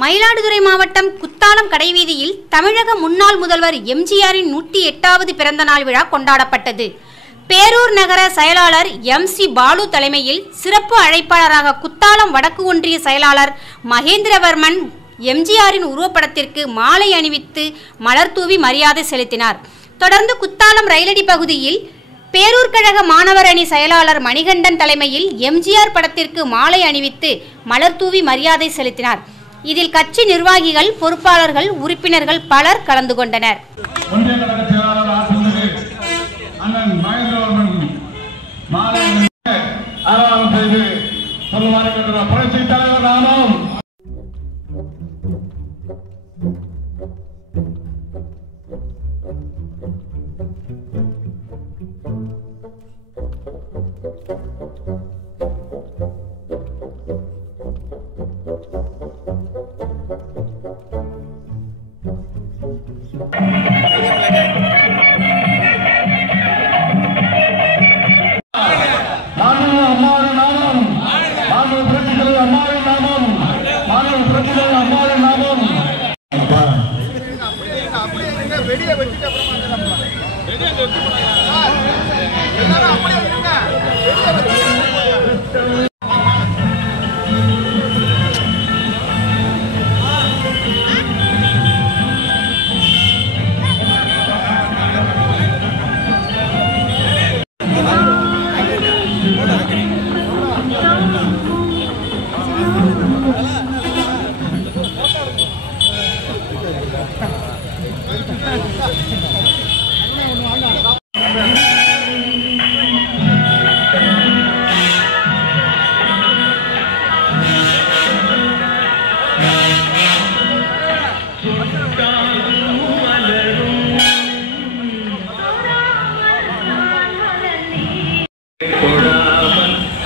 மயிலாடுதுறை மாவட்டம் குத்தாலம் கடைவீதியில் தமிழக முன்னாள் முதல்வர் எம்ஜிஆரின் 108வது பிறந்த நாள் விழா கொண்டாடப்பட்டது. பேரூர் நகர செயலாளர் MC பாலு தலைமையில் சிறப்பு அழைப்பாளராக குத்தாலம் வடக்கு ஒன்றிய செயலாளர் மகேந்திரவர்மன் எம்ஜிஆரின் உருவப்படத்திற்கு மாலை அணிவித்து மலர் தூவி மரியாதை செலுத்தினார். தொடர்ந்து குத்தாலம் ரயிலடி பகுதியில் பேரூர் கழக மாணவர் அணி செயலாளர் மணிகண்டன் தலைமையில் எம்ஜிஆர் படத்திற்கு மாலை அணிவித்து மலர் தூவி மரியாதை செலுத்தினார். இதில் கட்சி நிர்வாகிகள், பொறுப்பாளர்கள், உறுப்பினர்கள் பலர் கலந்து கொண்டனர்.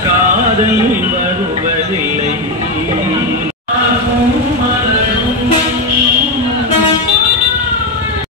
காதல் வருவதில்லை.